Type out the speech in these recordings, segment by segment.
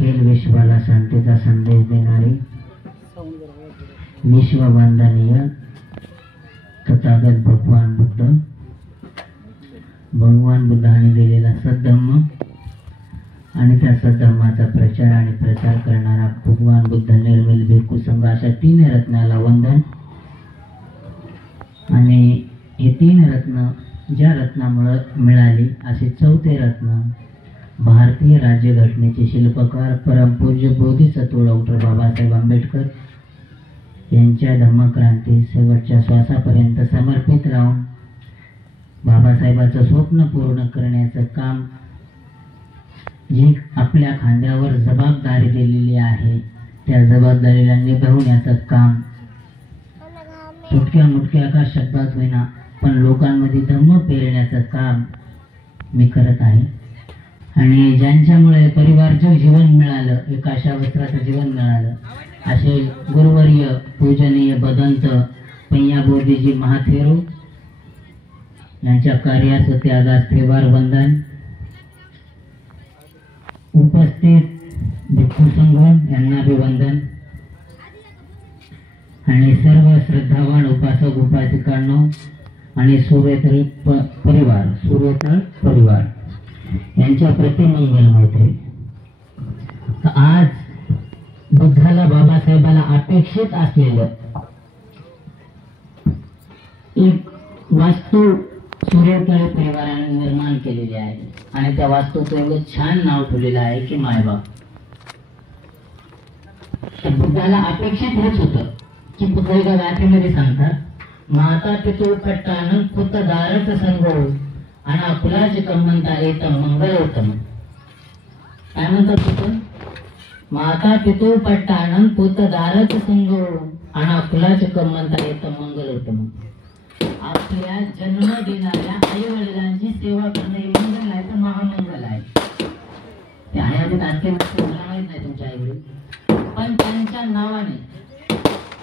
अखिल विश्वाला शांतीचा संदेश देणारे विश्ववंदनीय तथागत भगवान बुद्धाने दिलेला सद्धम्म आणि त्या सद्धम्माचा प्रचार आणि प्रसार करणारा भगवान बुद्ध निर्मिल भिक्खू संघ अशा 3 रत्नाला वंदन। आणि हे 3 रत्न ज्या रत्नामुळे मिळाली असे 4थे रत्न भारतीय राज्यघटनेचे शिल्पकार परमपूज्य बोधिसत्व डॉक्टर बाबासाहेब आंबेडकर यांच्या धम्मक्रांती शेवटच्या श्वासापर्यंत समर्पित राहून बाबासाहेबांचं स्वप्न पूर्ण करण्याचं काम जी आपल्या खांद्यावर जबाबदारी दिलेली आहे त्या जबाबदारीला निभावण्याचं काम तुटक्या मुटक्या का शब्दात होईना पण लोकांमध्ये धम्म पेरण्याचं काम मी करत आहे। आणि ज्यांच्यामुळे परिवारचं जीवन मिळालं, एक आशा वस्त्राचं जीवन मिळालं असे गुरुवर्य पूजनीय बदंत पय्या बोधीजी महाथेरो यांच्या कार्यास व त्यागास त्रिवार वंदन। उपस्थित भिक्खू संघ यांना भी वंदन आणि सर्व श्रद्धावान उपासक उपासिकांनो आणि सूर्यतळ परिवार यांच्या प्रति मंगल मैत्री। आज बुद्धाला बाबासाहेबाला अपेक्षित असलेलं एक वास्तू सूर्यतळ परिवाराने निर्माण केलेली आहे आणि त्या वास्तूचं एवढं छान नाव ठेवलेलं आहे की मायबाप। बुद्धाला अपेक्षित हेच होतं की बुद्ध एका गाथेमध्ये सांगतात माता पितू पट्टानं पुत दारच संगो आणि कुलाचे कमंता येत मंगलोत्तम। काय म्हणतात तिथं? माता पितू पट्टानं पुत दारच संगो आणि कुलाचे कमंता येत मंगलोत्तम। आपल्या जन्म देणाऱ्या आई वडिलांची सेवा करणे हे मंगल आहे, तर महामंगल आहे। ते आयातीत आणखी मला माहित नाही तुमच्या आई वडील, पण त्यांच्या नावाने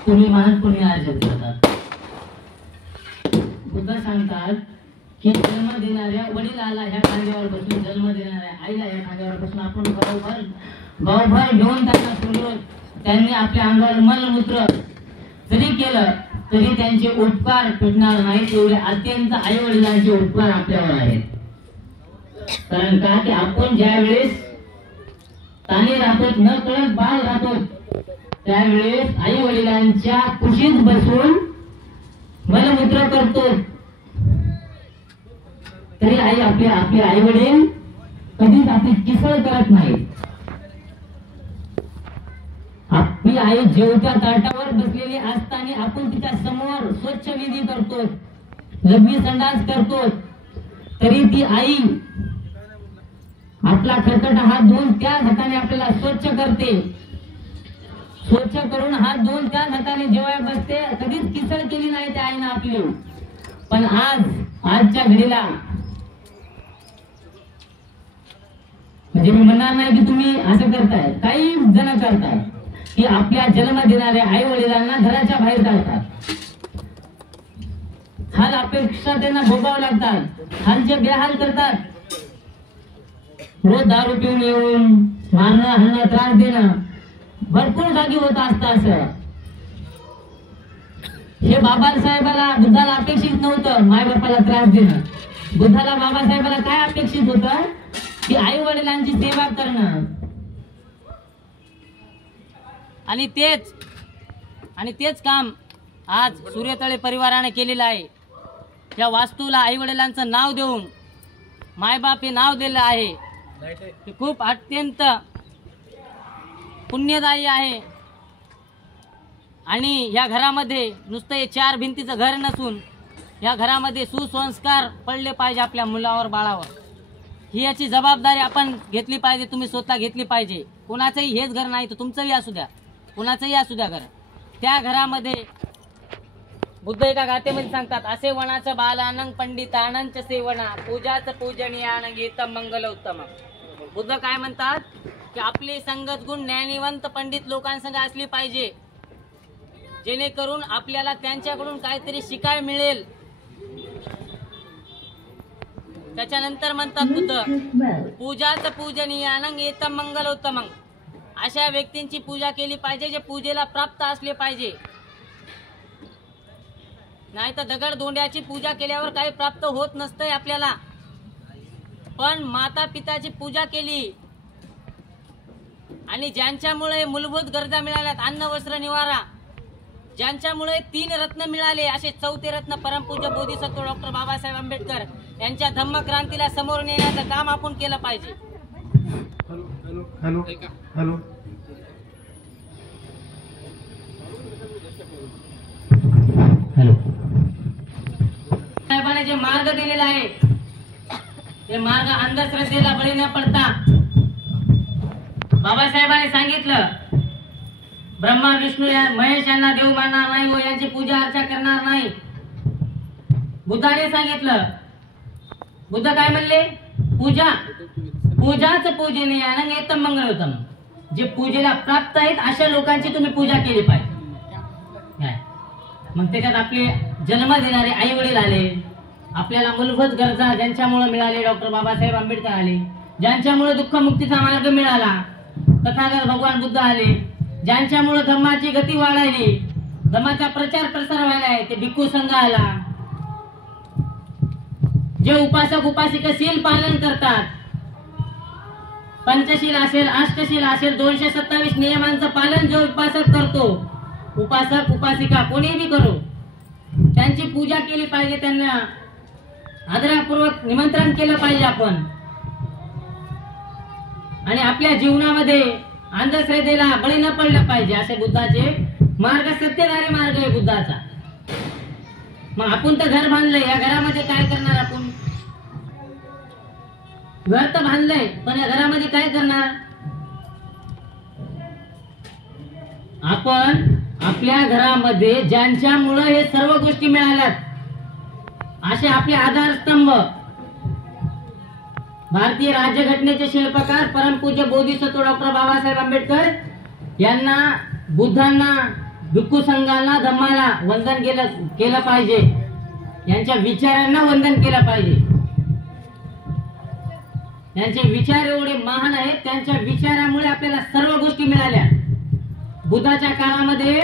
तुम्ही महान पुण्य अर्जित करतात। बुद्ध सांगतात की जन्म देणाऱ्या वडिलाला ह्या खांद्यावर बसून, जन्म देणाऱ्या आईला ह्या खांद्यावर बसून आपण गावभर घेऊन त्यांना सोडून त्यांनी आपल्या अंगावर मलमूत्र जरी केलं तरी त्यांचे उपकार फिटणार नाहीत, एवढे अत्यंत आई वडिलांचे उपकार आपल्यावर आहेत। कारण का की आपण ज्या वेळेस ताने राहतो, न कळत बाळ राहतो, त्यावेळेस आई वडिलांच्या कुशीत बसून मलमूत्र करतो, तरी आपले आई वडील कधीच आपली किसळ करत नाहीत। आपली आई जेवत्या ताटावर बसलेली असताना आपण तिच्या समोर स्वच्छ विधी करतो, लघवी संडास करतो, तरी ती आई आपला खरकटा हात धुवून त्याच हाताने आपल्याला स्वच्छ करते, स्वच्छ करून हात धुवून त्याच हाताने जेवायला बसते, कधीच किसळ केली नाही त्या आईने आपली। पण आजच्या घडीला म्हणजे मी म्हणणार नाही की तुम्ही असं करताय, काही जण करताय की आपल्या जन्म देणाऱ्या आई वडिलांना घराच्या बाहेर काढतात, हाल अपेक्षा त्यांना भोगावं लागतात, हालचे बेहाल करतात, रोज दारू पिऊन येऊन मारणं हाणणं त्रास देणं भरपूर जागी होत असतं। असं हे बाबासाहेबाला बुद्धाला अपेक्षित नव्हतं, मायबापाला त्रास देणं। बुद्धाला बाबासाहेबाला काय अपेक्षित होतं की आई वडिलांची सेवा करणं, आणि तेच काम आज सूर्यतळे परिवाराने केलेलं आहे। या वास्तूला आई वडिलांचं नाव देऊन मायबाप हे नाव दिलं आहे, हे खूप अत्यंत पुण्यदायी आहे। आणि या घरामध्ये नुसतं हे 4 भिंतीचं घर नसून या घरामध्ये सुसंस्कार पडले पाहिजे आपल्या मुलावर बाळावर, ही याची जबाबदारी आपण घेतली पाहिजे, तुम्ही स्वतः घेतली पाहिजे। कोणाचंही हेच घर नाही तर तुमचंही असू द्या, कोणाचंही असू द्या घर, त्या घरामध्ये बुद्ध एका गाथेमध्ये सांगतात असे वनाचं बालानंग पंडितानंच सेवना पूजाचं पूजनीयानं गीतम मंगल उत्तम। बुद्ध काय म्हणतात की आपली संगत गुण ज्ञानीवंत पंडित लोकांसंग असली पाहिजे, जेणेकरून आपल्याला त्यांच्याकडून काहीतरी शिकाय मिळेल। त्याच्यानंतर म्हणतात बुद्ध पूजाचं पूजनीयानं गीतम मंगल उत्तम, अशा व्यक्तींची पूजा केली पाहिजे जे पूजेला प्राप्त असले पाहिजे. नाही तर दगड धोंड्याची पूजा केल्यावर काही प्राप्त होत नसतंय आपल्याला. पण माता पिताची पूजा केली आणि ज्यांच्यामुळे मूलभूत गरजा मिळाल्यात, अन्न वस्त्र निवारा, ज्यांच्यामुळे 3 रत्न मिळाले, असे 4थे रत्न परमपूज्य बोधिसत्व डॉक्टर बाबासाहेब आंबेडकर यांच्या धम्मक्रांतीला समोर नेण्याचं काम आपण केलं पाहिजे. Hello hello hello. साहेबांनी जे मार्ग दिलेला आहे ते मार्ग अंधश्रद्धेला बळी न पडता, बाबासाहेबांनी सांगितलं ब्रह्मा विष्णू महेश यांना देव मानणार नाही व यांची पूजा अर्चा करणार नाही. बुद्धाने सांगितलं, बुद्ध काय म्हणले? पूजाच पूजेने अनंगेतम मंगलोत्तम. जे पूजेला प्राप्त आहेत अशा लोकांची तुम्ही पूजा केली पाहिजे. मग त्याच्यात आपले जन्म देणारे आई वडील आले, आपल्याला मूलभूत गरजा ज्यांच्यामुळे मिळाले, डॉक्टर बाबासाहेब आंबेडकर आले, ज्यांच्यामुळे दुःखमुक्तीचा मार्ग मिळाला, तथागत भगवान बुद्ध आले, ज्यांच्यामुळे धम्माची गती वाढायली, धम्माचा प्रचार प्रसार व्हायला, ते भिक्खू संघ आला. जे उपासक उपासिका शील पालन करतात, पंचशील असेल, अष्टशील असेल, 227 नियमांचं पालन जो उपासक करतो, उपासक उपासिका कोणीही करो, त्यांची पूजा केली पाहिजे, त्यांना आदरपूर्वक निमंत्रण केलं पाहिजे आपण. आणि आपल्या जीवनामध्ये अंधश्रद्धेला बळी न पडलं पाहिजे. असे बुद्धाचे मार्ग सत्यधारी मार्ग आहे बुद्धाचा. मग आपण तर घर बांधलंय, या घरामध्ये काय करणार? आपण घर तर बांधलंय, पण या घरामध्ये काय करणार? आपण आपल्या घरामध्ये ज्यांच्यामुळे हे सर्व गोष्टी मिळाल्यात असे आपले आधारस्तंभ, भारतीय राज्यघटनेचे शिल्पकार परमपूज्य बोधिसत्व डॉक्टर बाबासाहेब आंबेडकर यांना, बुद्धांना, भिक्खू संघाला, धम्माला वंदन केलं पाहिजे. यांच्या विचारांना वंदन केलं पाहिजे. त्यांचे विचार एवढे महान आहेत, त्यांच्या विचारामुळे आपल्याला सर्व गोष्टी मिळाल्या. बुद्धाच्या काळामध्ये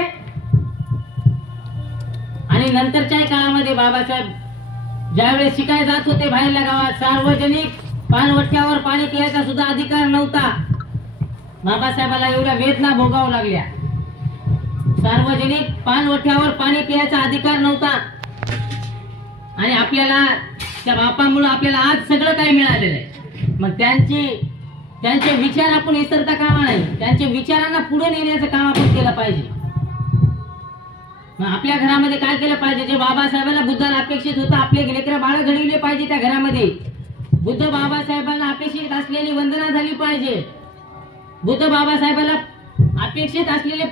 आणि नंतरच्या काळामध्ये बाबासाहेब ज्यावेळेस शिकायला जात होते बाहेरल्या गावात, सार्वजनिक पाणवठ्यावर पाणी पिण्याचा सुद्धा अधिकार नव्हता. बाबासाहेबाला एवढ्या वेदना भोगाव्या लागल्या. सार्वजनिक पाणवठ्यावर पाणी पिण्याचा अधिकार नव्हता. आणि आपल्याला त्या बापामुळे आपल्याला आज सगळं काही मिळालेलं आहे. मग त्यांचे विचार आपण विसरता कामा नाही. त्यांच्या विचारांना पुढे नेण्याचं काम आपण केलं पाहिजे. आपल्या घरामध्ये काय केलं पाहिजे? जे बाबासाहेबांना बुद्धाला अपेक्षित होतं, आपले लेकरं बाळ घडविले पाहिजे त्या घरामध्ये. बुद्ध बाबासाहेबांना अपेक्षित असलेली वंदना झाली पाहिजे. बुद्ध बाबासाहेबांना अपेक्षित असलेले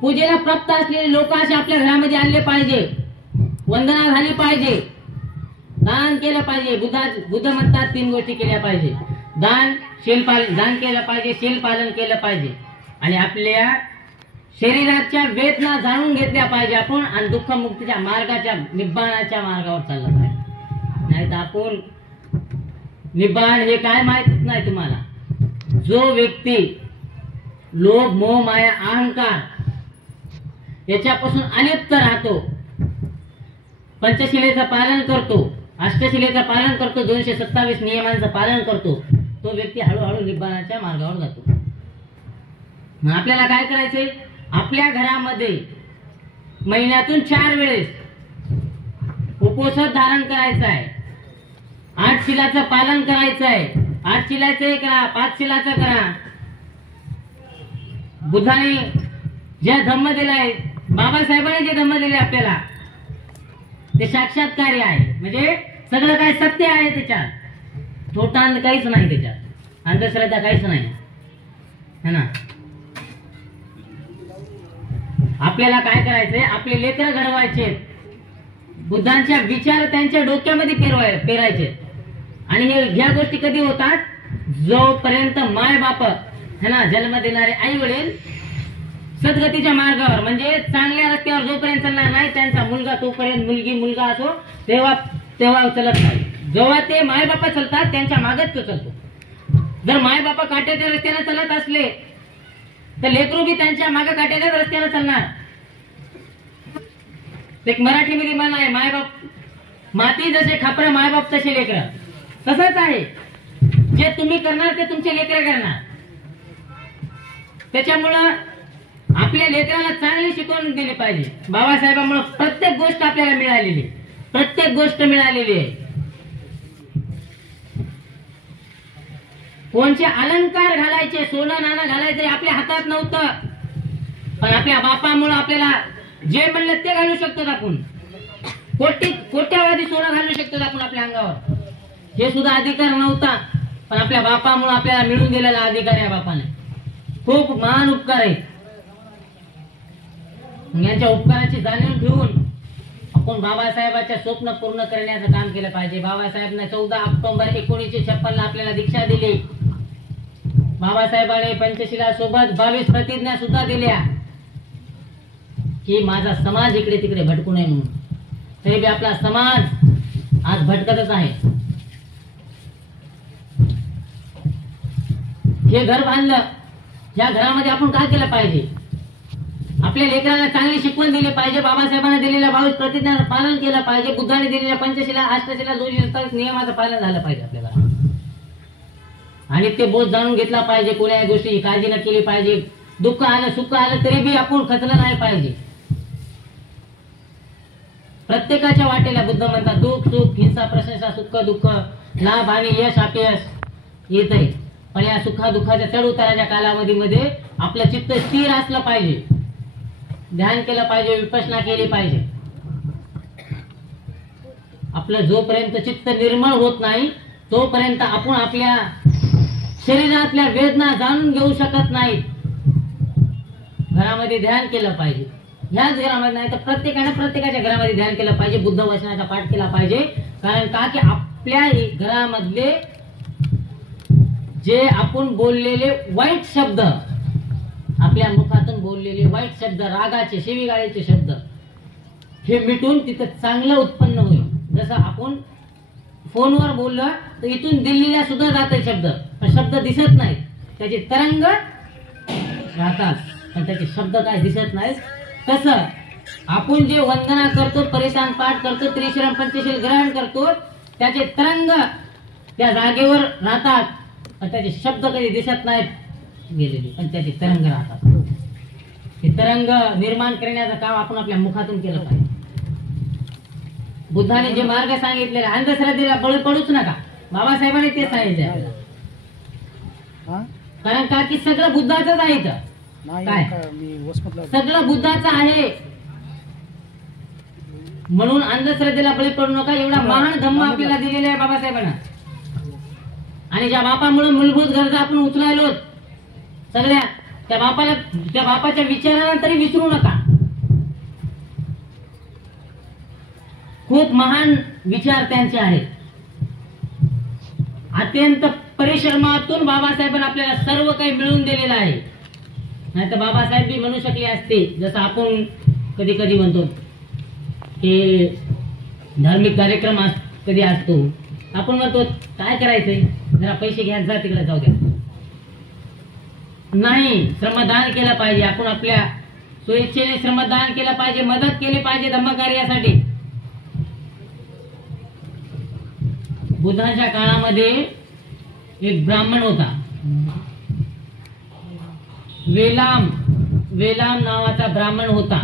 पूजेला प्राप्त असलेले लोक असे आपल्या घरामध्ये आणले पाहिजे. वंदना झाली पाहिजे. दान केलं पाहिजे. बुद्ध म्हणतात 3 गोष्टी केल्या पाहिजे: दान केलं पाहिजे, शील पालन केलं पाहिजे, आणि आपल्या शरीराच्या वेदना जाणून घेतल्या पाहिजे आपण, आणि दुःखमुक्तीच्या मार्गाच्या, निब्बाणाच्या मार्गावर चाललं पाहिजे. नाही तर आपण निब्बाण हे काय माहितीच नाही तुम्हाला. जो व्यक्ती लोभ, मोह, माया, अहंकार याच्यापासून अलिप्त राहतो, पंचशिलेचं पालन करतो, अष्टशिलेचं पालन करतो, 227 नियमांचं पालन करतो, तो व्यक्ती हळूहळू निब्बाणाच्या मार्गावर जातो. आपल्याला काय करायचंय? आपल्या घरामध्ये महिन्यातून 4 वेळेस उपवास धारण करायचा आहे. 8 शिलाचं पालन करायचं आहे. 8 शिलाचं करा, 5 शिलाचं करा. बुद्धाने जे धम्म दिलाय, बाबासाहेबांनी जे धम्म दिले आपल्याला, ते साक्षात्कारी आहे. म्हणजे सगळं काय सत्य आहे त्याच्यात, खोटा काहीच नाही त्याच्यात, अंधश्रद्धा काहीच नाही है ना. आपल्याला काय करायचंय? आपले लेकरं घडवायचे, बुद्धांच्या विचार त्यांच्या डोक्यामध्ये पेरायचे. आणि ह्या गोष्टी कधी होतात? जोपर्यंत माय बाप है ना, जन्म देणारे आई वडील सद्गतीच्या मार्गावर, म्हणजे चांगल्या रस्त्यावर जोपर्यंत चालणार नाही, त्यांचा मुलगा तोपर्यंत, मुलगा असो, तेव्हा चलत नाही. जेव्हा ते माय बापा चालतात त्यांच्या मागच तो चालतो. जर माय बापा काट्याच्या रस्त्याने चालत असले तर लेकरू बी त्यांच्या मागे काट्याच्याच रस्त्याला चालणार. एक मराठीमध्ये म्हण आहे, मायबाप माती जसे खापर मायबाप तसे लेकर. तसंच आहे, जे तुम्ही करणार ते तुमचे लेकर करणार. त्याच्यामुळं आपल्या लेकराला चांगली शिकवण दिली पाहिजे. बाबासाहेबांमुळे प्रत्येक गोष्ट आपल्याला मिळालेली, प्रत्येक गोष्ट मिळालेली आहे. कोणचे अलंकार घालायचे, सोनं नाणं घालायचे आपल्या हातात नव्हतं, पण आपल्या बापामुळे आपल्याला जे म्हणलं ते घालू शकतो आपण. कोट्यावधी सोनं घालू शकतो आपण आपल्या अंगावर. हे सुद्धा अधिकार नव्हता, पण आपल्या बापामुळे आपल्याला मिळून दिलेला अधिकार आहे. बापाने खूप महान उपकार आहे. यांच्या उपकाराची जाणीव ठेवून आपण बाबासाहेबांच्या स्वप्न पूर्ण करण्याचं काम केलं पाहिजे. बाबासाहेबांना 14 ऑक्टोबर 1956 आपल्याला दीक्षा दिली. बाबासाहेबांनी पंचशिला सोबत 22 प्रतिज्ञा सुद्धा दिल्या की माझा समाज इकडे तिकडे भटकू नये म्हणून. तरी बी आपला समाज आज भटकतच आहे. हे घर बांधलं, या घरामध्ये आपण काय केलं पाहिजे? आपल्या लेकरांना चांगली शिकवण दिली पाहिजे. बाबासाहेबांना दिलेल्या 22 प्रतिज्ञांचं पालन केलं पाहिजे. बुद्धाने दिलेल्या पंचशिला, अष्टशिला, 247 नियमाचं पालन झालं पाहिजे आपल्याला. आणि ते बोध जाणून घेतला पाहिजे. कोणत्याही गोष्टी काळजी न केली पाहिजे. दुःख आलं सुख आलं तरी बी आपण खचलं नाही पाहिजे. प्रत्येकाच्या वाटेला बुद्ध म्हणतात दुःख सुख, हिंसा प्रशंसा, सुख दुःख, लाभ आणि यश अपयश येत आहे. पण या सुखा दुःखाच्या चढ उताराच्या कालावधीमध्ये आपलं चित्त स्थिर असलं पाहिजे. ध्यान केलं पाहिजे, विपश्यना केली पाहिजे. आपलं जोपर्यंत चित्त निर्मळ होत नाही तोपर्यंत आपण आपल्या शरीरातल्या वेदना जाणून घेऊ शकत नाहीत. घरामध्ये ध्यान केलं पाहिजे. ह्याच घरामध्ये नाही तर प्रत्येकाच्या घरामध्ये ध्यान केलं पाहिजे. बुद्ध वचनाचा पाठ केला पाहिजे. कारण का की आपल्या घरामधले जे आपण बोललेले वाईट शब्द, आपल्या मुखातून बोललेले वाईट शब्द, रागाचे शिवीगाळीचे शब्द, हे मिटून तिथं चांगलं उत्पन्न होईल. जसं आपण फोनवर बोललं तर इथून दिल्लीला सुद्धा जाते शब्द, पण शब्द दिसत नाहीत. त्याचे तरंग राहतात पण त्याचे शब्द काय दिसत नाहीत. तसं आपण जे वंदना करतो, परिधान पाठ करतो, त्रिशरण पंचशील ग्रहण करतो, त्याचे तरंग त्या जागेवर राहतात पण त्याचे शब्द कधी दिसत नाहीत गेलेले, पण त्याचे तरंग राहतात. हे तरंग निर्माण करण्याचं काम आपण आपल्या मुखातून केलं पाहिजे. बुद्धाने जे मार्ग सांगितलेला, अंधश्रद्धेला बळी पडूच नका, बाबासाहेबांनी ते सांगितले आपल्याला. कारण का की सगळं बुद्धाचंच आहे. काय सगळं बुद्धाचं आहे, म्हणून अंधश्रद्धेला बळी पडू नका. एवढा महान धम्म आपल्याला दिलेला आहे बाबासाहेबांना. आणि ज्या बापामुळे मूलभूत गरजा आपण उचलायलो सगळ्या, त्या बापाच्या विचारांना तरी विसरू नका. खूप महान विचार त्यांचे आहेत. अत्यंत परिश्रमातून बाबासाहेबांनी आपल्याला सर्व काही मिळवून दिलेलं आहे. नाही तर बाबासाहेब बी म्हणू शकले असते, जसं आपण कधी कधी म्हणतो की धार्मिक कार्यक्रम कधी असतो, आपण म्हणतो काय करायचंय, जरा पैसे घ्या, जा तिकडे जाऊ द्या. नाही, श्रमदान केलं पाहिजे. आपण आपल्या स्वेच्छेने श्रमदान केलं पाहिजे, मदत केली पाहिजे धम्मकार्यासाठी. बुद्धाच्या काळामध्ये एक ब्राह्मण होता, वेलाम नावाचा ब्राह्मण होता.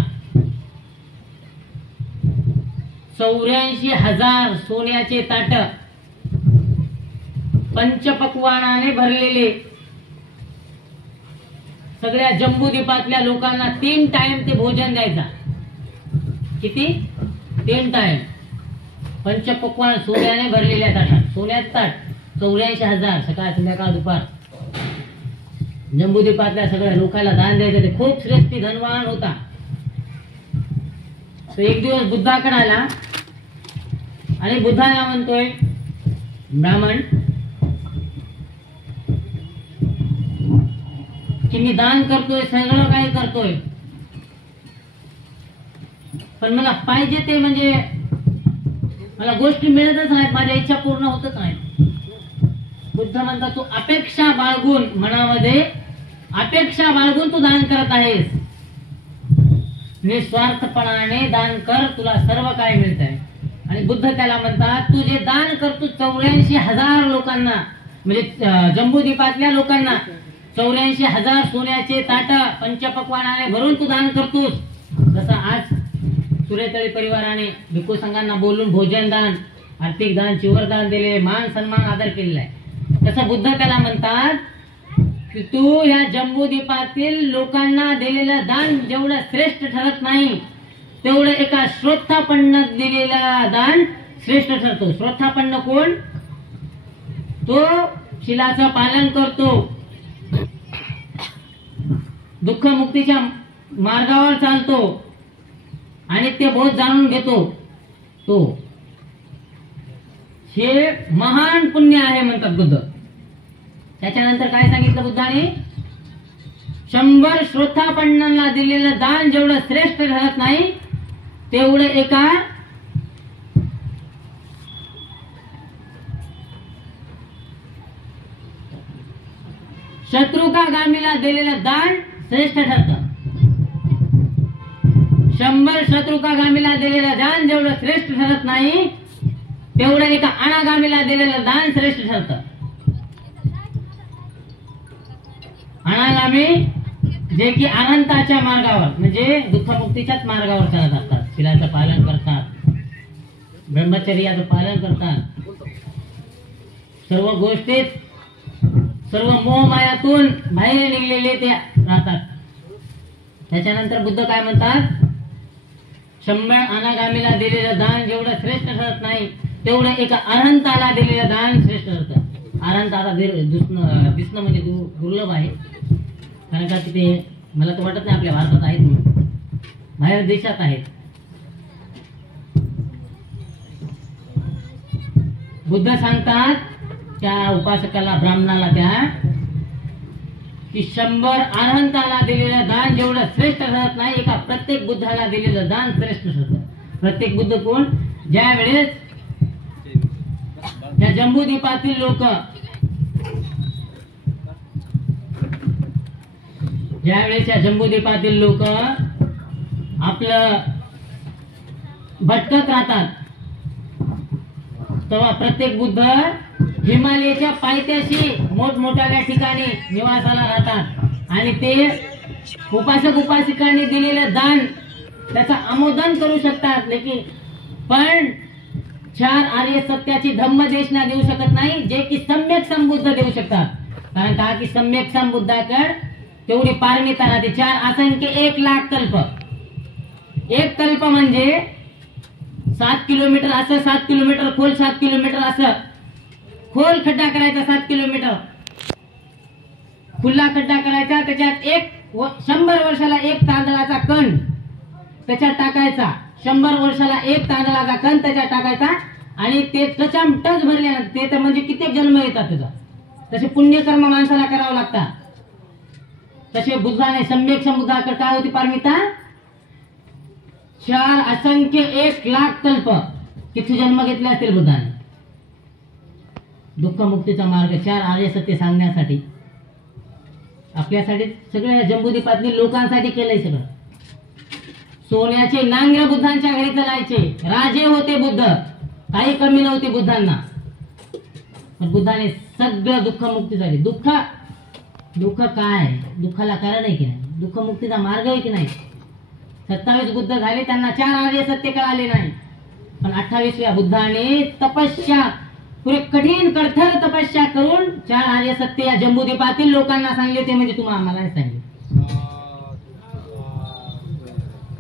84,000 सोन्याचे ताट पंचपक्वानाने भरलेले, सगळ्या जम्बूद्वीपातल्या लोकांना 3 टाइम ते भोजन द्यायचा. किती? 3 टाइम. पंचपक्वान सोन्याने भरलेल्या ताटात, सोन्याचं ताट 84,000, सकाळ संध्याकाळ दुपार. जम्बूद्वीपातल्या सगळ्या लोकांना दान द्यायचं. ते खूप श्रेष्ठ धनवान होता. तो एक दिवस बुद्धाकडे आला आणि बुद्धाला म्हणतोय, ब्राह्मण की मी दान करतोय, सगळं काही करतोय, पण मला पाहिजे ते म्हणजे मला गोष्टी मिळतच नाहीत, माझ्या इच्छा पूर्ण होतच नाहीत. बुद्ध म्हणतात तू अपेक्षा बाळगून मनामध्ये अपेक्षा बाळगून तू दान करत आहेस. निस्वार्थपणाने दान कर, तुला सर्व काय मिळत आहे. आणि बुद्ध त्याला म्हणतात, तू जे दान करतो 84,000 लोकांना, म्हणजे जम्बूद्वीपातल्या लोकांना 84,000 सोन्याचे ताट पंचपक्वानाने भरून तू दान करतोस. जसं आज सुरेतळी परिवाराने भिक्खू संघांना बोलून भोजन दान, आर्थिक दान, चिवर दान दिले, मान सन्मान आदर केलेला आहे. तसं बुद्ध त्याला म्हणतात की तू या जम्बूद्वीपातील लोकांना दिलेलं दान जेवढं श्रेष्ठ ठरत नाही, तेवढं एका श्रोतापन्न दिलेला दान श्रेष्ठ ठरतो. श्रोतापन्न कोण? तो शिलाचं पालन करतो, दुःख मुक्तीच्या मार्गावर चालतो आणि ते बोध जाणून घेतो, तो हे महान पुण्य आहे म्हणतात बुद्ध. त्याच्यानंतर काय सांगितलं बुद्धाने? 100 श्रोतापन्नांना दिलेलं दान जेवढं श्रेष्ठ ठरत नाही, तेवढं एका शत्रुकागामीला दिलेलं दान श्रेष्ठ ठरतं. 100 शत्रुकागामीला दिलेलं दान जेवढं श्रेष्ठ ठरत नाही, तेवढं एका अनागामीला दिलेलं दान श्रेष्ठ ठरतं. अनागामी जे की अनंताच्या मार्गावर, म्हणजे दुःखमुक्तीच्याच मार्गावर चालत असतात, शिलाचं पालन करतात, ब्रह्मचर्याचं पालन करतात, सर्व गोष्टीत सर्व मोहमायातून बाहेर निघलेले ते राहतात. त्याच्यानंतर बुद्ध काय म्हणतात? 100 अनागामीला दिलेलं दान जेवढं श्रेष्ठ ठरत नाही, तेवढं एका अनंताला दिलेलं दान श्रेष्ठ ठरतं. अनंत आता दिसणं म्हणजे दुर्लभ आहे, कारण का तिथे मला तर वाटत नाही आपल्या भारतात आहेत म्हणून, बाहेर देशात आहेत. बुद्ध सांगतात त्या उपासकाला, ब्राह्मणाला त्या, की 100 अनंताला दिलेलं दान जेवढं श्रेष्ठ ठरत नाही, एका प्रत्येक बुद्धाला दिलेलं दान श्रेष्ठ ठरतं. प्रत्येक बुद्ध कोण? ज्या वेळेस या जम्बूद्वीपातील लोक, ज्यावेळेस या जम्बूद्वीपातील लोक आपलं भटकत राहतात, तेव्हा प्रत्येक बुद्ध हिमालयाच्या पायथ्याशी मोठमोठ्या ठिकाणी निवासाला राहतात आणि ते उपासक उपासिकांनी दिलेलं दान त्याचा अमोदन करू शकतात. लेकिन पण 4 आर्य सत्याची धम्मदेशना देऊ शकत नाही, जे की सम्यक संबुद्ध देऊ शकतात. कारण का की सम्यक संबुद्धाकडे तेवढी पारमिता राहते. 4 असंख्य 1,00,000 कल्प. एक कल्प म्हणजे 7 किलोमीटर असं, 7 किलोमीटर खोल, 7 किलोमीटर असं खोल खड्डा करायचा, 7 किलोमीटर खुला खड्डा करायचा, त्याच्यात 100 वर्षाला 1 तांदळाचा कण त्याच्यात टाकायचा, 100 वर्षाला 1 तांदळाचा कण त्याच्यात टाकायचा आणि ते टचम टच भरल्यानंतर ते तर म्हणजे कित्येक जन्म येतात त्याचा. तसे पुण्यकर्म माणसाला करावं लागतात. तसे बुद्धाने सम्यक समुद्राकडे काय होती पारमिता? 4 असंख्य 1,00,000 कल्प किती जन्म घेतले असतील बुद्धाने दुःख मुक्तीचा मार्ग 4 आर्य सत्य सांगण्यासाठी, आपल्यासाठी, सगळ्या जम्बूद्वीपातील लोकांसाठी केलंय सगळं. सोन्याचे नांगर बुद्धांच्या घरी चालायचे, राजे होते बुद्ध, काही कमी नव्हते बुद्धांना. पण बुद्धाने सगळं दुःख मुक्तीसाठी, दुःख काय? दुःखाला कारण आहे की नाही? दुःख मुक्तीचा मार्ग आहे की नाही? 27 बुद्ध झाले, त्यांना 4 आर्य सत्य कळाले नाही. पण 28व्या बुद्धाने तपस्या, पुरे कठीण कठोर तपस्या करून 4 आर्य सत्य या जम्बूद्वीपातील लोकांना सांगले. ते म्हणजे तुम्हाला आम्हाला सांगले.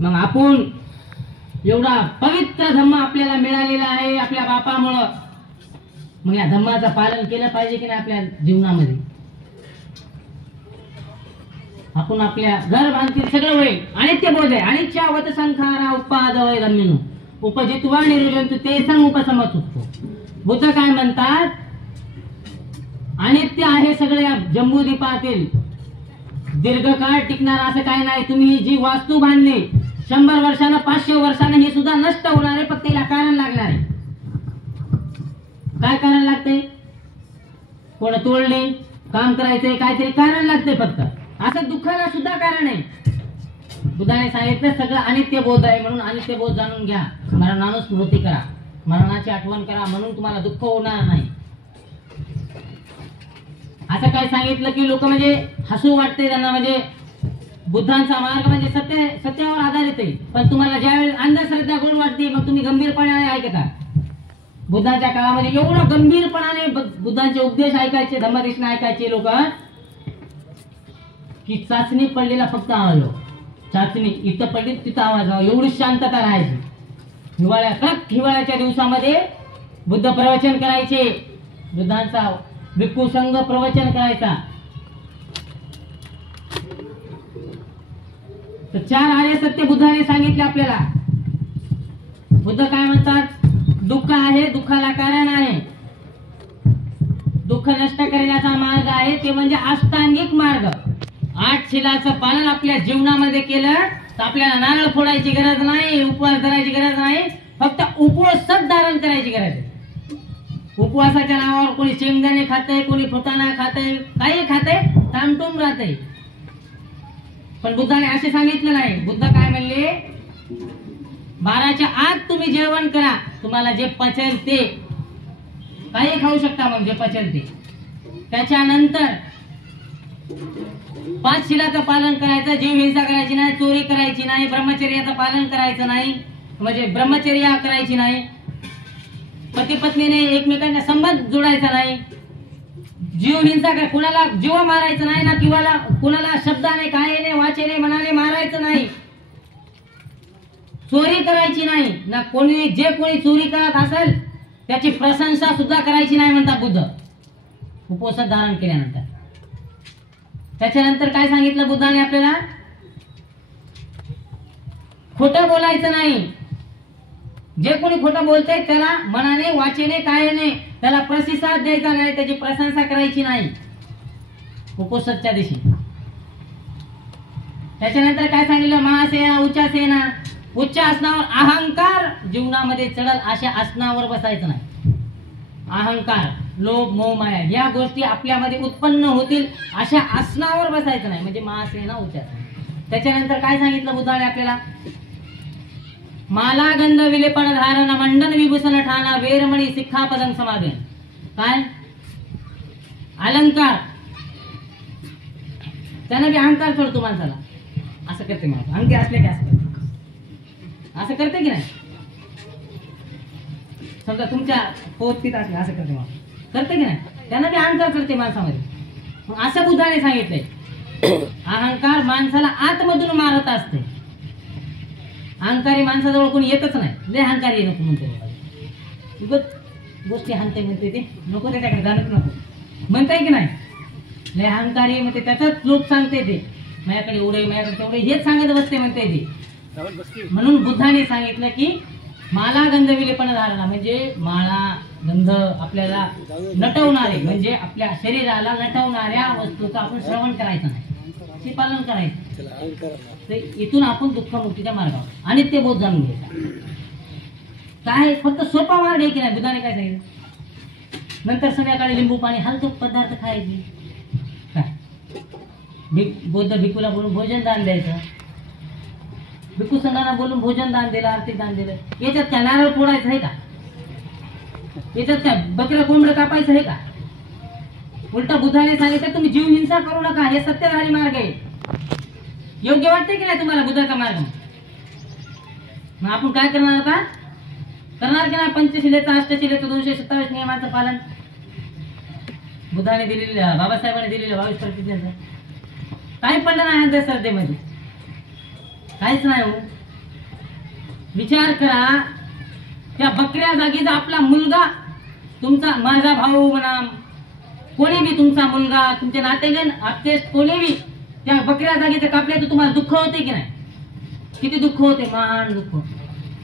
मग आपण एवढा पवित्र धम्म आपल्याला मिळालेला आहे आपल्या बापामुळं, मग या धम्माचं पालन केलं पाहिजे की नाही आपल्या जीवनामध्ये? आपण आपल्या घर बांधतील सगळं होईल. अनित्य बोध आहे, अनिच्छावत संखारा उपादवय गम्यनु उपजित्वा निर्जंतु ते सं उपसमसुत्तो. बुद्ध काय म्हणतात? अनित्य आहे सगळे या जम्बूद्वीपातील, दीर्घकाळ टिकणार असं काय नाही. तुम्ही जी वास्तू बांधली 100 वर्षानं 500 वर्षानं हे सुद्धा नष्ट होणार आहे, फक्त याला कारण लागणार आहे. काय कारण लागते? कोण तोडली, काम करायचंय, काहीतरी कारण लागते फक्त. असं दुःखाला सुद्धा कारण आहे. बुद्धाने सांगितलं सगळं अनित्य बोध आहे, म्हणून अनित्य बोध जाणून घ्या, मरणानं स्मृती करा, मरणाची आठवण करा, म्हणून तुम्हाला दुःख होणार नाही. असं काय सांगितलं की लोक म्हणजे हसू वाटते त्यांना, म्हणजे बुद्धांचा मार्ग म्हणजे सत्यावर आधारित आहे. पण तुम्हाला ज्यावेळेस अंधश्रद्धा गुण वाटते मग तुम्ही गंभीरपणाने ऐकता. बुद्धाच्या काळामध्ये एवढं गंभीरपणाने बुद्धांचे उपदेश ऐकायचे, धम्मदेशन ऐकायचे लोक की चाचणी पडलेला फक्त आवाज, चाचणी इथं पडली तिथं आवाज, एवढी शांतता राहायची. कडक हिवाळ्याच्या दिवसामध्ये बुद्ध प्रवचन करायचे, बुद्धांचा भिक्खू संघ प्रवचन करायचा. तर 4 आर्य सत्य बुद्धाने सांगितले आपल्याला. बुद्ध काय म्हणतात? दुःख आहे, दुःखाला कारण आहे. दुःख नष्ट करण्याचा मार्ग आहे ते म्हणजे अष्टांगिक मार्ग. 8 शिलाचं पालन आपल्या जीवनामध्ये केलं तर आपल्याला नारळ फोडायची गरज नाही, उपवास धरायची गरज नाही, फक्त उपवासच धारण करायची गरज आहे. उपवासाच्या नावावर कोणी शेंगदाणे खातंय, कोणी फुटाणा खातंय, काही खातंय, तामटूम राहतंय. पण बुद्धाने असे सांगितलं नाही. बुद्ध काय म्हणले? 12च्या आत तुम्ही जेवण करा, तुम्हाला जे पचेल ते काही खाऊ शकता, मग जे पचेल ते. त्याच्यानंतर 5 शिलाचं पालन करायचं, जीव हिंसा करायची नाही, चोरी करायची नाही, ब्रह्मचर्याचं पालन करायचं नाही, म्हणजे ब्रह्मचर्या करायची नाही, पती पत्नीने एकमेकांना संबंध जोडायचा नाही, जीव हिंसा कर, कुणाला जीव मारायचं नाही ना, किंवा कुणाला शब्दाने, कायाने, वाचेने, मनाने मारायचं नाही, चोरी करायची नाही ना, कोणी जे कोणी चोरी करत असेल त्याची प्रशंसा सुद्धा करायची नाही म्हणतात बुद्ध उपवास धारण केल्यानंतर. त्याच्यानंतर काय सांगितलं बुद्धाने आपल्याला? खोटं बोलायचं नाही. जे कोणी खोटं बोलतंय त्याला मनाने, वाचेने, कायाने त्याला प्रतिसाद द्यायचा नाही, त्याची प्रशंसा करायची नाही उपवासाच्या दिवशी. त्याच्यानंतर काय सांगितलं? महासेना, उच्चासेना. उच्च आसनावर अहंकार जीवनामध्ये चढल अशा आसनावर बसायचं नाही. अहंकार, लोभ, मोह, माया या गोष्टी आपल्यामध्ये उत्पन्न होतील अशा आसनावर बसायचं नाही, म्हणजे महासेना, उच्चासेना. त्याच्यानंतर काय सांगितलं बुद्धाने आपल्याला? माला गंध विलेपण धारण मंडन विभूषण ठाणा वेरमणी सिक्खापदं समाधन. काय? अलंकार. त्यानं बी अहंकार चढतो माणसाला. असं करते माणूस, अंगी असले की असं करते की नाही? समजा तुमच्या पोतीत असले असं करते माणूस, करते की नाही? त्यानं बी अहंकार चढते माणसामध्ये. मग असं बुद्धाने सांगितलंय, अहंकार माणसाला आतमधून मारत असते. अहंकारी माणसाजवळ कोणी येतच नाही. लय अहंकारी नको म्हणते, गोष्टी हाणते म्हणते ते नको, त्याच्याकडे जाणत नको म्हणताय की नाही? लय अहंकारी म्हणते, त्याचाच लोक सांगते ते माझ्याकडे एवढे, माझ्याकडे तेवढे, हेच सांगत बसते म्हणते ते. म्हणून बुद्धाने सांगितलं की माला गंध विलेपण धारणा, म्हणजे माळा गंध आपल्याला नटवणारे, म्हणजे आपल्या शरीराला नटवणाऱ्या वस्तूचं आपण श्रवण करायचं नाही, ते पालन करायचं. इथून आपण दुःखमुक्तीच्या मार्गावर अनित्य बोध जाणून घ्यायचा. काय फक्त सोपा मार्ग आहे की नाही? बुद्धाने काय सांगितलं? नंतर संध्याकाळी लिंबू पाणी हलके पदार्थ खायचे. काय? बौद्ध भिक्खूला बोलून भोजन दान द्यायचं, भिक्खू संघांना बोलून भोजन दान दिलं, आर्थिक दान दिलं. याच्यात काय नारळ फोडायचं आहे का? याच्यात काय बकऱ्या कोंबडं कापायचं आहे का? उलटा बुद्धाने सांगितलं तुम्ही जीव हिंसा करू नका, हे सत्यधारी मार्ग आहे. योग्य वाटते की नाही तुम्हाला बुद्धाचा मार्ग? मग आपण काय करणार आता? करणार की नाही पंचशिलेचं, अष्टशिलेचं, 227 नियमांचं पालन? बुद्धाने दिलेलं, बाबासाहेबांनी दिलेलं 22 प्रतिज्ञांचं काही पडलं नाही त्या श्रद्धेमध्ये, काहीच नाही. हो, विचार करा, त्या बकऱ्या जागी जर आपला मुलगा, तुमचा, माझा भाऊ म्हणा, कोणी बी, तुमचा मुलगा, तुमचे नातेगण, आप्तेष्ट कोणी बी त्या बकऱ्या जागी कापल्या तर तुम्हाला दुःख होते की नाही? किती दुःख होते, महान दुःख.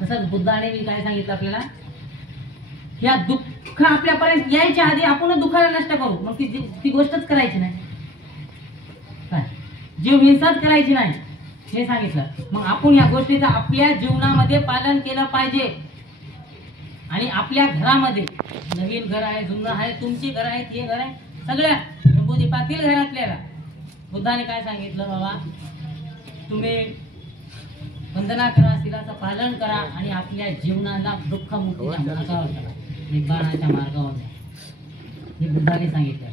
तसंच बुद्धाने बी काय सांगितलं आपल्याला? या दुःख आपल्यापर्यंत यायच्या आधी आपण दुःखाला नष्ट करू, मग ती गोष्टच करायची नाही. काय? जीव हिंसाच करायची नाही हे सांगितलं. मग आपण या गोष्टीचं आपल्या जीवनामध्ये पालन केलं पाहिजे. आणि आपल्या घरामध्ये, नवीन घर आहे, जुनं आहे, तुमची घर आहेत, हे घर आहे, सगळ्या जम्बूद्वीपातील घरातल्या बुद्धाने काय सांगितलं, बाबा तुम्ही वंदना करा, शिलाचं पालन करा आणि आपल्या जीवनाला दुःखमुक्तीच्या मार्गावर करा, निब्बाणाच्या मार्गावर द्या. हे बुद्धाने सांगितलं.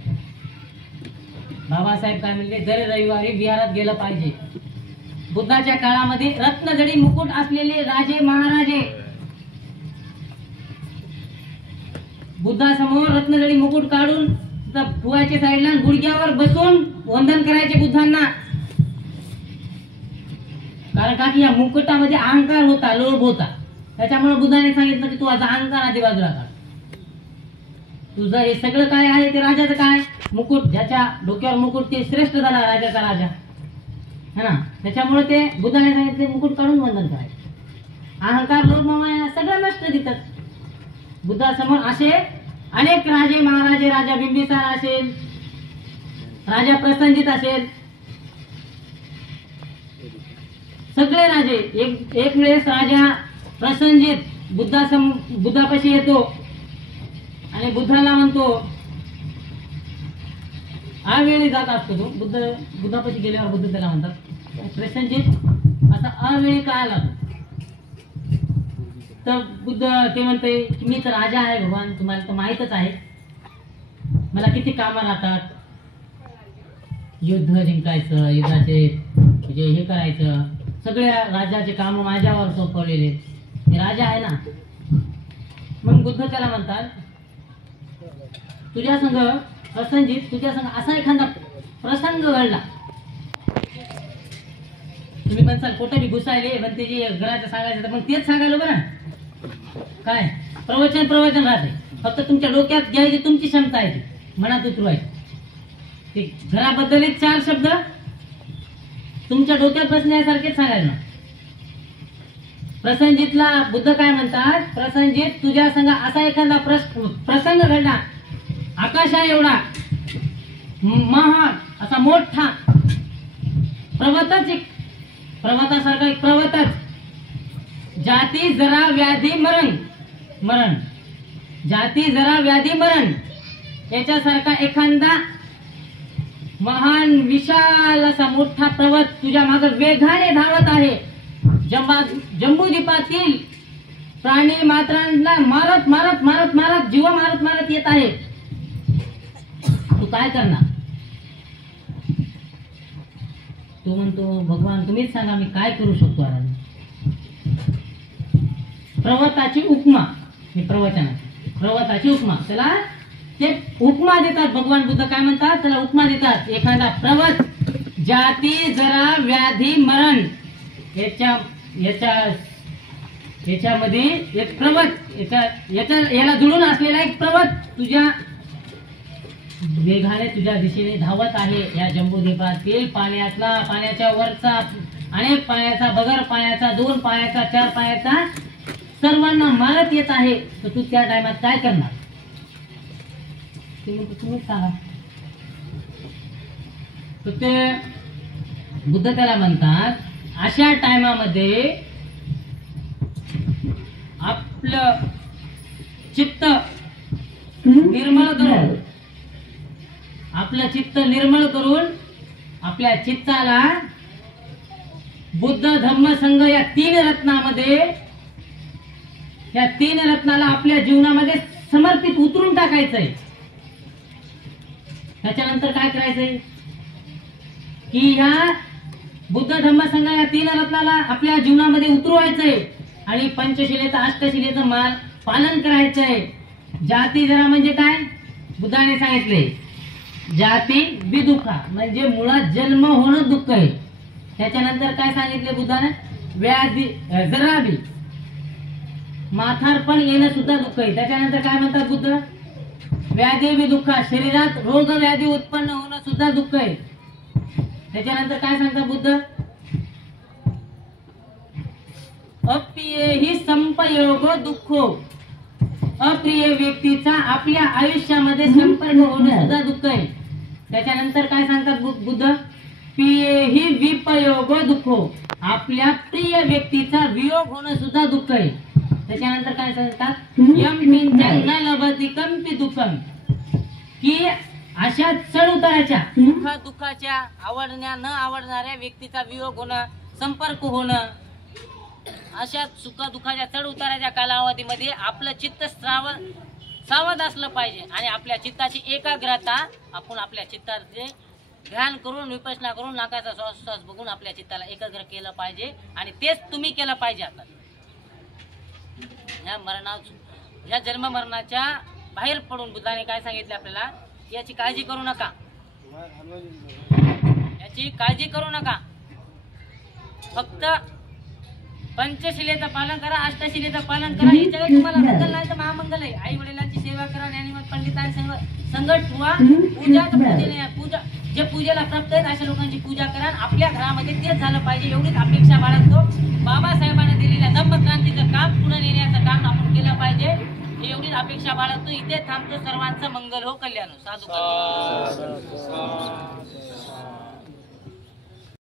बाबासाहेब काय म्हणले, दर रविवारी विहारात गेलं पाहिजे. बुद्धाच्या काळामध्ये रत्नजडी मुकुट असलेले राजे महाराजे बुद्धासमोर रत्नजडी मुकुट काढून फुवाच्या साईडला गुडघ्यावर बसून वंदन करायचे बुद्धांना. कारण का की या मुकुटामध्ये अहंकार होता, लोभ होता. त्याच्यामुळे बुद्धाने सांगितलं की तू आता अहंकार आधी बाजूला काढ. तुझं हे सगळं काय आहे ते राजाचं काय मुकुट, ज्याच्या डोक्यावर मुकुट ते श्रेष्ठ झाला, राजाचा राजा है ना. त्याच्यामुळे ते बुद्धाने सांगितले मुकुट काढून वंदन करायचे. अहंकार, लोभ, माया सगळं नष्ट देतात. बुद्धासमोर असे अनेक राजे महाराजे, राजा बिंबिसार असेल, राजा प्रसंजित असेल, सगळे राजे. एक वेळेस राजा प्रसंजित बुद्धापाशी येतो आणि बुद्धाला म्हणतो, अवेळी जात असतो तो. बुद्धापाशी गेल्यावर बुद्ध त्याला म्हणतात, प्रसंजित असा अवेळी का आला? तर बुद्ध ते म्हणते की मी तर राजा आहे भगवान, तुम्हाला तर माहीतच आहे मला किती कामं राहतात. युद्ध जिंकायचं, युद्धाचे म्हणजे हे करायचं, सगळ्या राज्याचे काम माझ्यावर सोपवलेले. मी राजा आहे ना. मग बुद्ध त्याला म्हणतात, तुझ्या संग प्रसंजित, तुझ्या संग असा एखादा प्रसंग घडला. तुम्ही म्हणसाल कुठे बी घुसायले पण ते जे घराचं सांगायचं, मग तेच सांगायला बरं काय प्रवचन राहते. फक्त तुमच्या डोक्यात घ्यायची तुमची क्षमता आहे, ती मनात उतरवायची. ते घराबद्दल 4 शब्द तुमच्या डोक्यात बसण्यासारखेच सांगायला. प्रसंजितला बुद्ध काय म्हणतात, प्रसंजित तुझ्या संग असा एखादा प्रसंग घडला, आकाशा एवढा महान असा मोठा पर्वतासारखा एक पर्वतच, जाती जरा व्याधी मरण जाती जरा व्याधी मरण याच्यासारखा एखादा महान विशाल असा मोठा पर्वत तुझ्या मागे वेगाने धावत आहे. जम्बूद्वीपातील प्राणी मात्रांना मारत मारत मारत मारत जीव मारत मारत येत आहे. तू काय करणार? तो म्हणतो, भगवान तुम्हीच सांगा मी काय करू शकतो. पर्वताची उपमा, हे पर्वताची उपमा, त्याला ते उपमा देतात. भगवान बुद्ध काय म्हणतात, त्याला उपमा देतात. एखादा पर्वत, जाती जरा व्याधी मरण याच्यामध्ये एक पर्वत, याला जुळून असलेला एक पर्वत तुझ्या वेगाने तुझ्या दिशेने धावत आहे. या जम्बूद्वीपातील पाण्याच्या वरचा, अनेक पायाचा, बगर पायाचा, 2 पायाचा, 4 पायाचा सर्वांना मारत येत आहे. तर तू त्या टायमात काय करणार? तुम्हीच सांगा. तर ते बुद्ध त्याला म्हणतात, अशा टायमामध्ये आपलं चित्त निर्मळ करून आपल्या चित्ताला बुद्ध धम्म संघ या 3 रत्नामध्ये, या 3 रत्नाला आपल्या जीवनामध्ये समर्पित उतरून टाकायचंय. त्याच्यानंतर काय करायचंय की या बुद्ध धम्म संघ या 3 रत्नाला आपल्या जीवनामध्ये उतरवायचंय आणि पंचशिलेचं, अष्टशिलेचं पालन करायचंय. जाती जरा म्हणजे काय? बुद्धाने सांगितले, जाती विदुखा म्हणजे मुळात जन्म होणं दुःख आहे. त्याच्यानंतर काय सांगितले बुद्धाने? व्याधी जरा बी म्हातारपण येणं सुद्धा दुःख आहे. त्याच्यानंतर काय म्हणतात बुद्ध? व्याधी विदुखा, शरीरात रोग व्याधी उत्पन्न होणं सुद्धा दुःख आहे. त्याच्यानंतर काय सांगतात बुद्ध? अप्रिय ही संपयोग दुःखो, अप्रिय व्यक्तीचा आपल्या आयुष्यामध्ये संपर्क होणं सुद्धा दुःख आहे. त्याच्यानंतर काय सांगतात बुद्ध? प्रिय ही विपयोग दुःखो, आपल्या प्रिय व्यक्तीचा वियोग होणं सुद्धा दुःख आहे. त्याच्यानंतर काय सांगतात? यम किंचन न लभते कम्पि दुःखम, की अशा चढ उताराच्या सुखा दुःखाच्या आवडण्या न आवडणाऱ्या व्यक्तीचा वियोग होणं, संपर्क होणं, अशा सुखा दुःखाच्या चढ उताराच्या कालावधीमध्ये आपलं चित्त सावध असलं पाहिजे आणि आपल्या चित्ताची एकाग्रता आपण आपल्या चित्ताचे ध्यान करून विपश्यना करून नाकाचा श्वास बघून आपल्या चित्ताला एकाग्र केलं पाहिजे आणि तेच तुम्ही केलं पाहिजे. आता या जन्म मरणाच्या बाहेर पडून बुद्धाने काय सांगितले आपल्याला, याची काळजी करू नका, याची काळजी करू नका, फक्त पंचशिलेचं पालन करा, अष्टशिलेचं पालन करा. याच्यावर तुम्हाला मंगल नाही तर महामंगल आहे. आई वडिलांची सेवा करा, ज्ञानीमत पंडितांसंग संगत ठेवा, पूजा तर पूजेने पूजा जे पूजेला प्राप्त आहेत अशा लोकांची पूजा करा. आपल्या घरामध्ये तेच झालं पाहिजे एवढीच अपेक्षा बाळगतो. बाबासाहेबांनी दिलेल्या धम्मक्रांतीचं काम पुढे नेण्याचं काम आपण केलं पाहिजे एवढीच अपेक्षा बाळगतो. इथे थांबतो. सर्वांचं मंगल हो, कल्याण हो. साधू